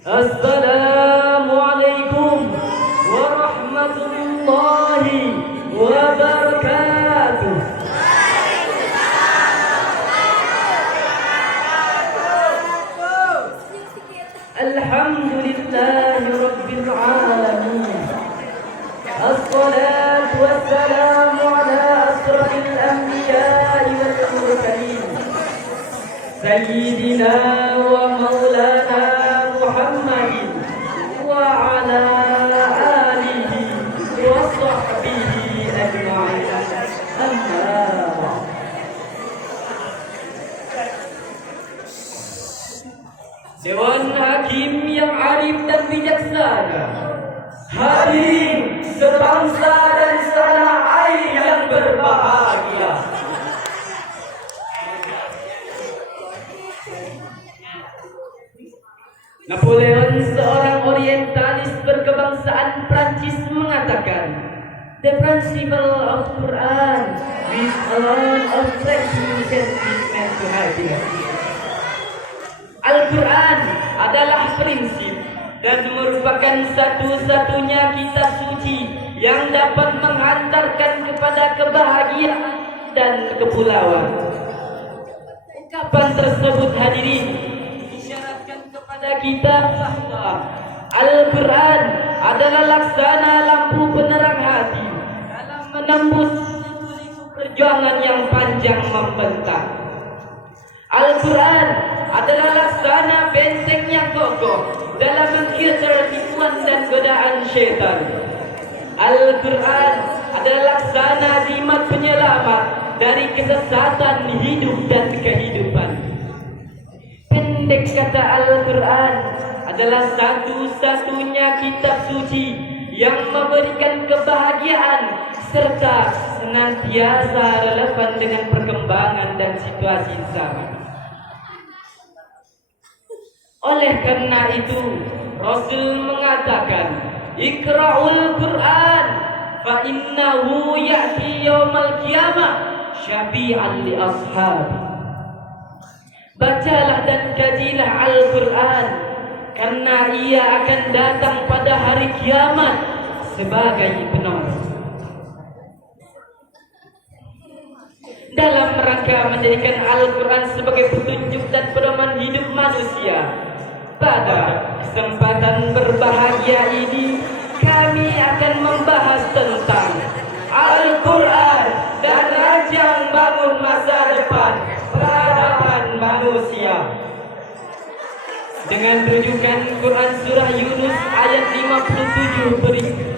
Assalamualaikum warahmatullahi wabarakatuh. Alhamdulillahi rabbil alamin. Assalatu wassalamu ala asrafil anbiya'i wal mursalin. Sayyidina wa maulana Muhammadin wa ala alihi wa sahbihi ajma'in. Amma ba'd. Dewan Hakim yang arif dan bijaksana, hadirin sebangsa dan setanah air yang berbahagia. Napoleon, seorang orientalis berkebangsaan Prancis, mengatakan, "The principle of Quran is alone of transmission is meant to happiness." Al-Quran adalah prinsip dan merupakan satu-satunya kitab suci yang dapat menghantarkan kepada kebahagiaan dan kepulauan. Ungkapan tersebut, hadirin, isyaratkan kepada kita bahwa Al-Quran adalah laksana lampu penerang hati dalam menembus perjuangan yang panjang membentang. Al-Quran adalah laksana benteng yang kokoh dalam mengfilter tipuan dan godaan syaitan. Al-Quran adalah laksana jimat penyelamat dari kesesatan hidup dan kehidupan. Pendek kata, Al-Quran adalah satu-satunya kitab suci yang memberikan kebahagiaan serta senantiasa relevan dengan perkembangan dan situasi zaman. Oleh karena itu, Rasul mengatakan, "Iqra'ul Qur'an fa innahu ya'ti yaumal qiyamah syafi'an li ashabi." Bacalah dan kajilah Al-Quran, karena ia akan datang pada hari kiamat sebagai penolong. Dalam rangka menjadikan Al-Quran sebagai petunjuk dan pedoman hidup manusia, pada kesempatan berbahagia ini kami akan membahas tentang Al-Quran dan rajang bangun masa depan peradaban manusia. Dengan rujukan Quran surah Yunus ayat 57 berikut.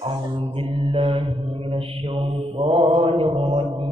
A'udzu billahi minasyaitonir rajim.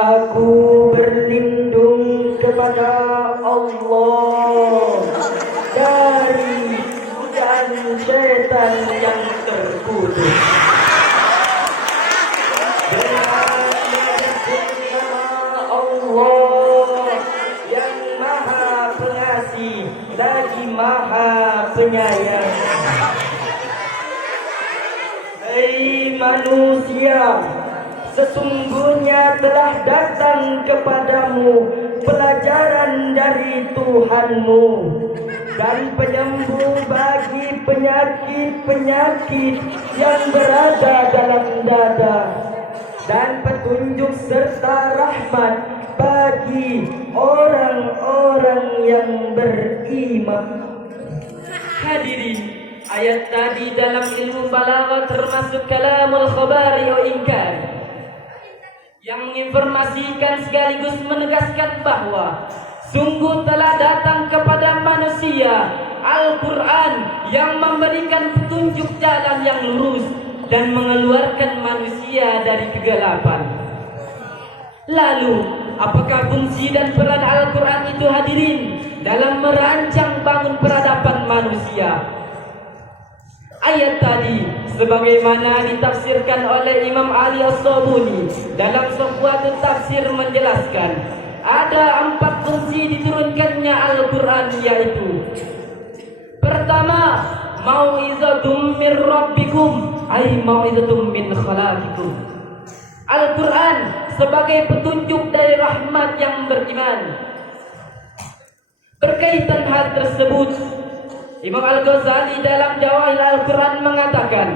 Aku berlindung kepada Allah dari godaan setan yang terkutuk. Dengan Allah yang Maha Pengasih lagi Maha Penyayang. manusia, sesungguhnya telah datang kepadamu pelajaran dari Tuhanmu dan penyembuh bagi penyakit-penyakit yang berada dalam dada, dan petunjuk serta rahmat bagi orang-orang yang beriman. Hadirin, ayat tadi dalam ilmu balaghah termasuk kalamul khabari wa inkar, yang menginformasikan sekaligus menegaskan bahwa sungguh telah datang kepada manusia Al-Quran yang memberikan petunjuk jalan yang lurus dan mengeluarkan manusia dari kegelapan. Lalu, apakah fungsi dan peran Al-Quran itu hadirin dalam merancang bangun peradaban manusia? Ayat tadi sebagaimana ditafsirkan oleh Imam Ali As-Sabuni dalam sebuah tafsir menjelaskan ada 4 fungsi diturunkannya Al-Quran, yaitu pertama, mau'izatum min rabbikum, ay mau'izatum min khalaqikum. Al-Quran sebagai petunjuk dari rahmat yang beriman. Berkaitan hal tersebut, Imam Al-Ghazali dalam Jawahir Al-Quran mengatakan,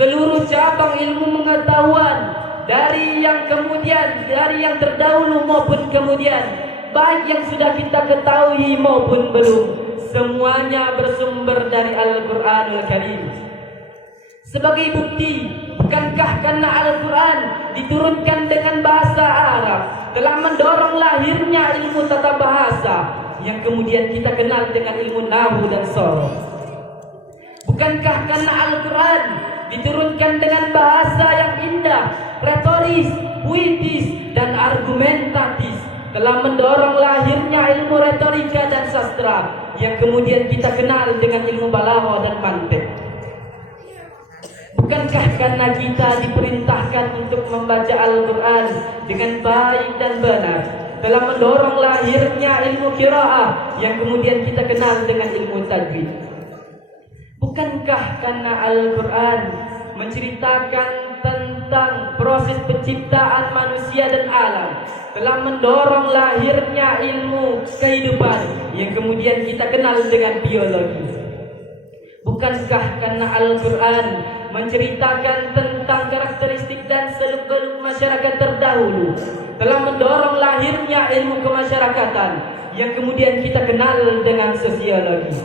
seluruh cabang ilmu pengetahuan dari yang terdahulu maupun kemudian, baik yang sudah kita ketahui maupun belum, semuanya bersumber dari Al-Quranul Karim. Sebagai bukti, bukankah karena Al-Quran diturunkan dengan bahasa Arab telah mendorong lahirnya ilmu tata bahasa yang kemudian kita kenal dengan ilmu nahwu dan sorof? Bukankah karena Al-Quran diturunkan dengan bahasa yang indah, retoris, puitis, dan argumentatif telah mendorong lahirnya ilmu retorika dan sastra yang kemudian kita kenal dengan ilmu balaghah dan mantiq? Bukankah karena kita diperintahkan untuk membaca Al-Quran dengan baik dan benar telah mendorong lahirnya ilmu qiraah yang kemudian kita kenal dengan ilmu tajwid? Bukankah karena Al-Quran menceritakan tentang proses penciptaan manusia dan alam telah mendorong lahirnya ilmu kehidupan yang kemudian kita kenal dengan biologi? Bukankah karena Al-Quran menceritakan tentang karakteristik dan seluk-beluk masyarakat terdahulu telah mendorong lahirnya ilmu kemasyarakatan yang kemudian kita kenal dengan sosiologi?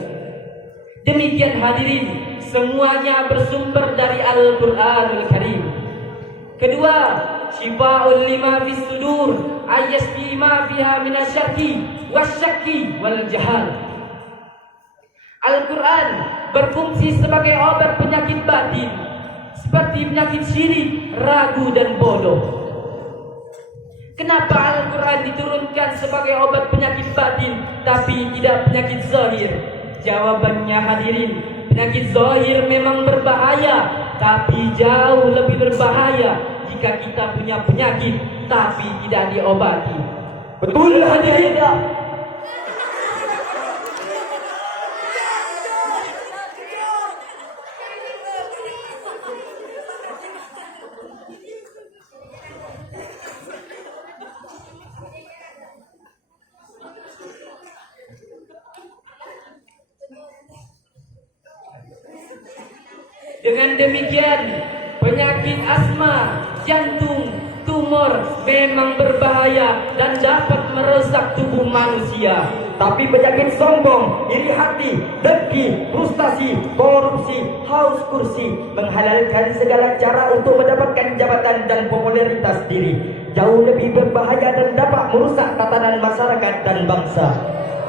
Demikian hadirin, semuanya bersumber dari Al-Quranul Karim. Kedua, syifa'ul lima fis sudur, ayasfi ma fiha minasyaki wasyaki wal jahal. Al-Quran berfungsi sebagai obat penyakit batin seperti penyakit syirik, ragu, dan bodoh. Kenapa Al-Quran diturunkan sebagai obat penyakit batin tapi tidak penyakit zahir? Jawabannya hadirin, penyakit zahir memang berbahaya, tapi jauh lebih berbahaya jika kita punya penyakit tapi tidak diobati. Betul hadirin? Dengan demikian, penyakit asma, jantung, tumor memang berbahaya dan dapat merusak tubuh manusia. Tapi penyakit sombong, iri hati, dengki, frustasi, korupsi, haus kursi menghalalkan segala cara untuk mendapatkan jabatan dan popularitas diri, jauh lebih berbahaya dan dapat merusak tatanan masyarakat dan bangsa.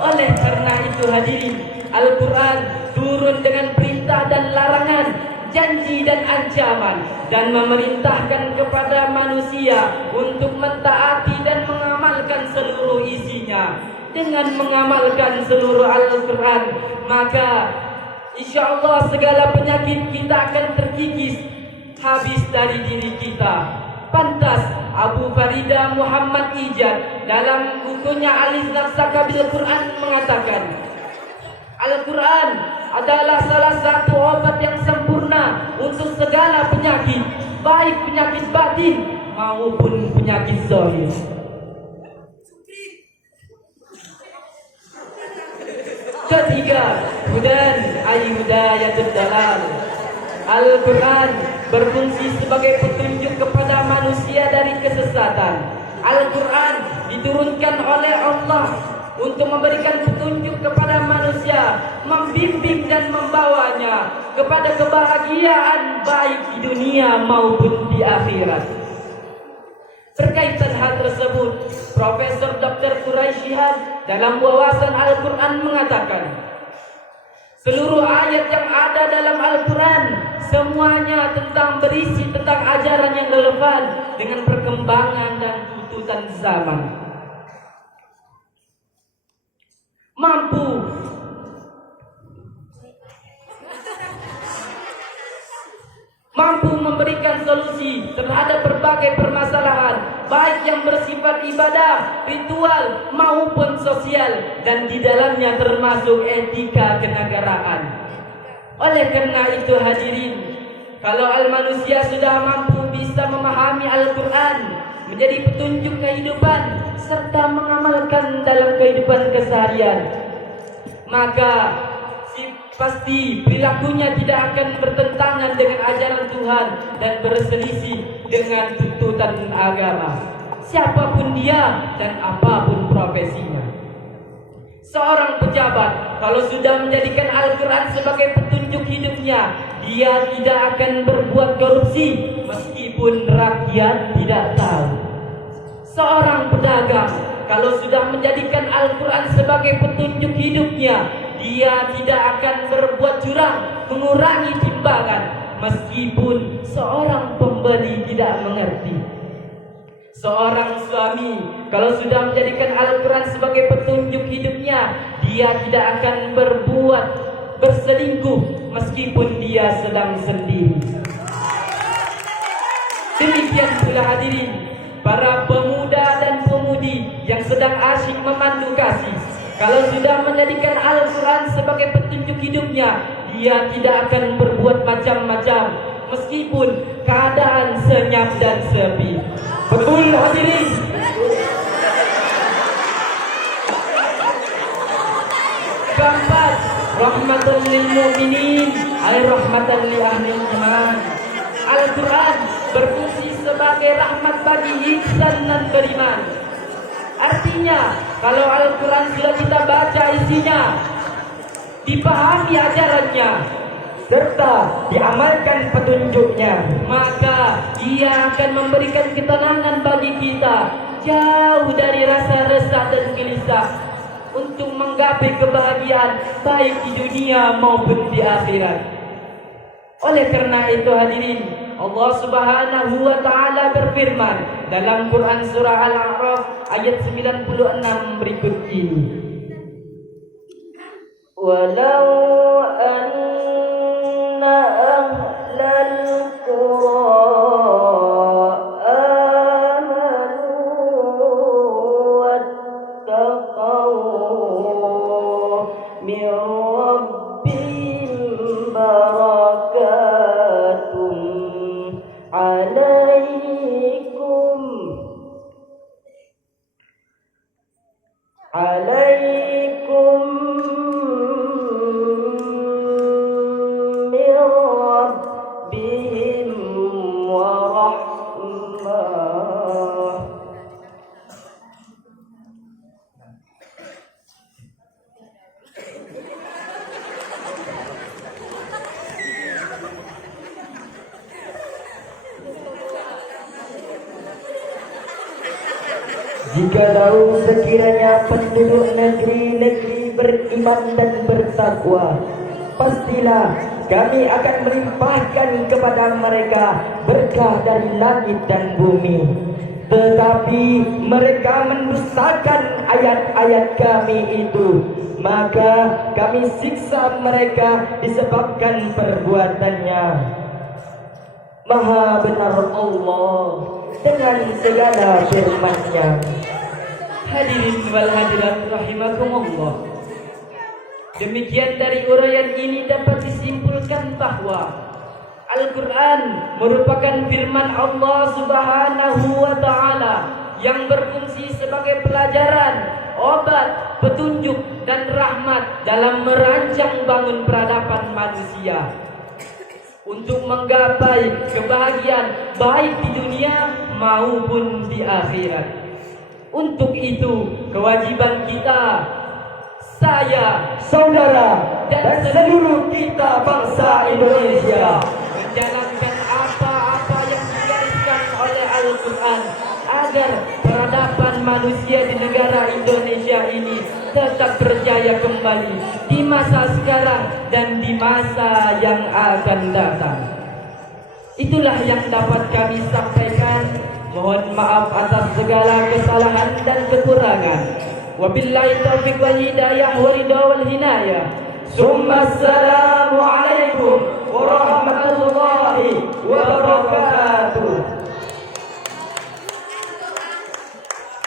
Oleh karena itu hadirin, Al-Quran turun dengan perintah dan larangan, janji dan ancaman, dan memerintahkan kepada manusia untuk mentaati dan mengamalkan seluruh isinya. Dengan mengamalkan seluruh Al-Quran, maka insya Allah segala penyakit kita akan terkikis habis dari diri kita. Pantas Abu Farida Muhammad Ijad dalam bukunya Al-Nafsaka bil Quran mengatakan, Al-Quran adalah salah satu obat yang sempurna untuk segala penyakit baik penyakit batin maupun penyakit zahir. Ketiga, hudan ay hudayatud dalal. Al-Quran berfungsi sebagai petunjuk kepada manusia dari kesesatan. Al-Quran diturunkan oleh Allah untuk memberikan petunjuk kepada manusia, membimbing dan membawanya kepada kebahagiaan baik di dunia maupun di akhirat. Berkaitan hal tersebut, Profesor Dr. Quraisy Shihab dalam wawasan Al-Quran mengatakan, seluruh ayat yang ada dalam Al-Quran semuanya berisi tentang ajaran yang relevan dengan perkembangan dan tuntutan zaman. Mampu memberikan solusi terhadap berbagai permasalahan, baik yang bersifat ibadah, ritual maupun sosial, dan di dalamnya termasuk etika kenegaraan. Oleh karena itu hadirin, kalau manusia sudah mampu bisa memahami Al-Quran menjadi petunjuk kehidupan serta mengamalkan dalam kehidupan keseharian, maka pasti perilakunya tidak akan bertentangan dengan ajaran Tuhan dan berselisih dengan tuntutan agama, siapapun dia dan apapun profesinya. Seorang pejabat kalau sudah menjadikan Al-Quran sebagai petunjuk hidupnya, dia tidak akan berbuat korupsi meskipun rakyat tidak tahu. Seorang pedagang kalau sudah menjadikan Al-Quran sebagai petunjuk hidupnya, dia tidak akan berbuat curang, mengurangi timbangan meskipun seorang pembeli tidak mengerti. Seorang suami kalau sudah menjadikan Al-Quran sebagai petunjuk hidupnya, dia tidak akan berbuat berselingkuh meskipun dia sedang sendiri. Demikian pula hadirin, para pemuda dan pemudi yang sedang asyik memandu kasih, kalau sudah menjadikan Al-Quran sebagai petunjuk hidupnya, dia tidak akan berbuat macam-macam meskipun keadaan senyap dan sepi. Betul hadirin? Keempat, rahmatan lil mu'minin, ay rahmatan li ahli iman. Al-Quran berfungsi sebagai rahmat bagi insan dan beriman. Artinya, kalau Al-Quran sudah kita baca isinya, dipahami ajarannya, serta diamalkan petunjuknya, maka ia akan memberikan ketenangan bagi kita, jauh dari rasa resah dan gelisah, untuk menggapai kebahagiaan baik di dunia maupun di akhirat. Oleh karena itu hadirin, Allah Subhanahu wa taala berfirman dalam Quran surah Al-A'raf ayat 96 berikut ini. Walau anna ahlal qura amanu wattaqaw min rabbihim barakatun alaikum min rabbihim wa rahmah. Jikalau sekiranya penduduk negeri-negeri beriman dan bertakwa, pastilah kami akan melimpahkan kepada mereka berkah dari langit dan bumi. Tetapi mereka mendustakan ayat-ayat kami itu, maka kami siksa mereka disebabkan perbuatannya. Maha benar Allah dengan segala firman-Nya. Hadirin wal hadirat rahimakumullah. Demikian dari uraian ini dapat disimpulkan bahwa Al-Quran merupakan firman Allah Subhanahu wa Ta'ala yang berfungsi sebagai pelajaran, obat, petunjuk, dan rahmat dalam merancang bangun peradaban manusia untuk menggapai kebahagiaan baik di dunia maupun di akhirat. Untuk itu, kewajiban kita, saya, saudara, dan seluruh kita bangsa Indonesia menjalankan apa-apa yang digariskan oleh Al-Quran agar peradaban manusia di negara Indonesia ini tetap berjaya kembali di masa sekarang dan di masa yang akan datang. Itulah yang dapat kami sampaikan. Mohon maaf atas segala kesalahan dan kekurangan. Wabillahi taufiq wal hidayah wa ridha wal hinayah. Summa assalamu alaikum warahmatullahi